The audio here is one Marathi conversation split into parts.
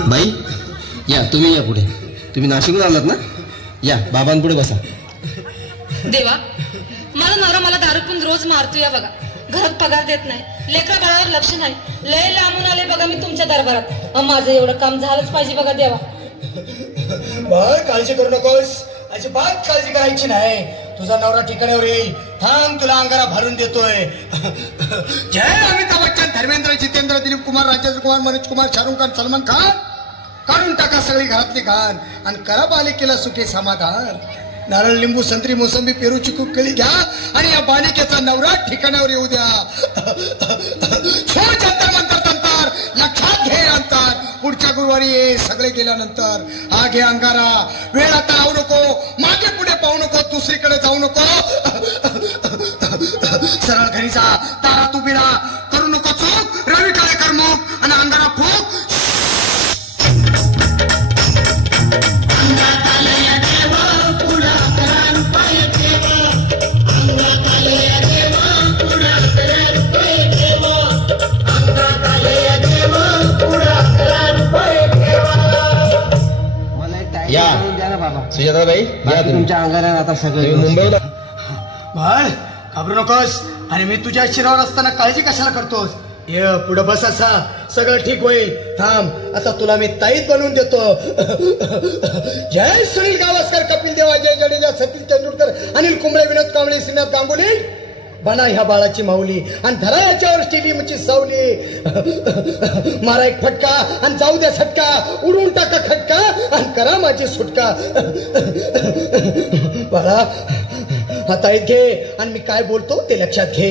बाई या, तुम्ही या पुढे. तुम्ही नाशिकहून आलात ना? या बाबांपुढे बसा. देवा, माझा नवरा मला दारू पिऊन रोज मारतो या बघा. घरात पगार देत नाही, लेकरा बाळावर लक्ष नाही. लय लांबून आले बघा मी तुमच्या दरबारात. माझं एवढं काम झालंच पाहिजे बघा देवा. बाळ काळजी करू नकोस, अजिबात काळजी करायची नाही. तुझा नवरा ठिकाणावर येईल. थांब, तुला अंगारा भरून देतोय. जय अमिताभ बच्चन, धर्मेंद्र, जितेंद्र, दिलीप कुमार, राजेंद्र कुमार, मनोज कुमार, शाहरुख खान, सलमान खान. काढून टाका सगळी घरातली घाण आणि करा बालिकेला सुखे समाधान. नारळ, लिंबू, संत्री, मोसंबी, पेरू, चिकू, केळी घ्या आणि या बालिकेचा नवरा ठिकाणावर येऊ द्या. छोड जंतर मंतर तंतर, लक्षात घे अंतर. पुढच्या गुरुवारी ये सगळे गेल्यानंतर. हा घे अंगारा. वेळ आता लावू नको, मागे पुढे पाहू नको, दुसरीकडे जाऊ नको. सरळ घरी जा, दारात उभी राहा. करू नको चूक, रवी काळे कर मुक आणि अंगारा फूक. या सुजाताबाई, या तुमच्या अंगारात आता सगळं मुंबईला. बाळ घाबरू नकोस. आणि मी तुझ्या शिरावर असताना काळजी कशाला करतोस? ये पुढं बस, असा सगळं ठीक होईल. थांब, आता तुला मी ताईत बनवून देतो. जय सुनील गावस्कर, कपिल देव, अजय जडेजा, सचिन तेंडुलकर, अनिल कुंबळे, विनोद कांबळे, श्रीनाथ गांगुली. बना ह्या बाळाची माऊली आणि धरा याच्यावर स्टेडियमची सावली. मारा एक फटका आणि जाऊ द्या सटका. उडून टाका खटका आणि करा माझी सुटका. बाळा हाता येत घे आणि मी काय बोलतो ते लक्षात घे.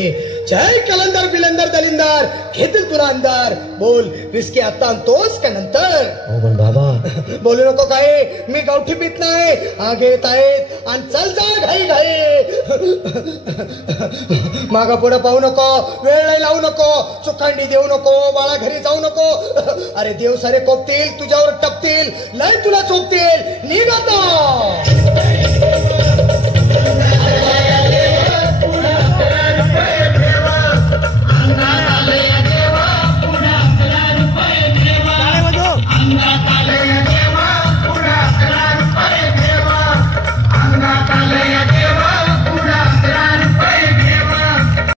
जय कलंदर, बिलंदर, दलिंदर, घेतील तुला अंधार. बोल, विस्की आता आणतोस का नंतर? पण बाबा बोलू नको काय, मी गावठी पीत नाही. हा घेत आहेत आणि चल जा घाई घाई. मागा पुढे पाहू नको, वेळ नाही लावू नको, चुकांडी देऊ नको, बाळा घरी जाऊ नको. अरे देव सारे कोपतील, तुझ्यावर टपतील, लय तुला चोपतील. निघ आता.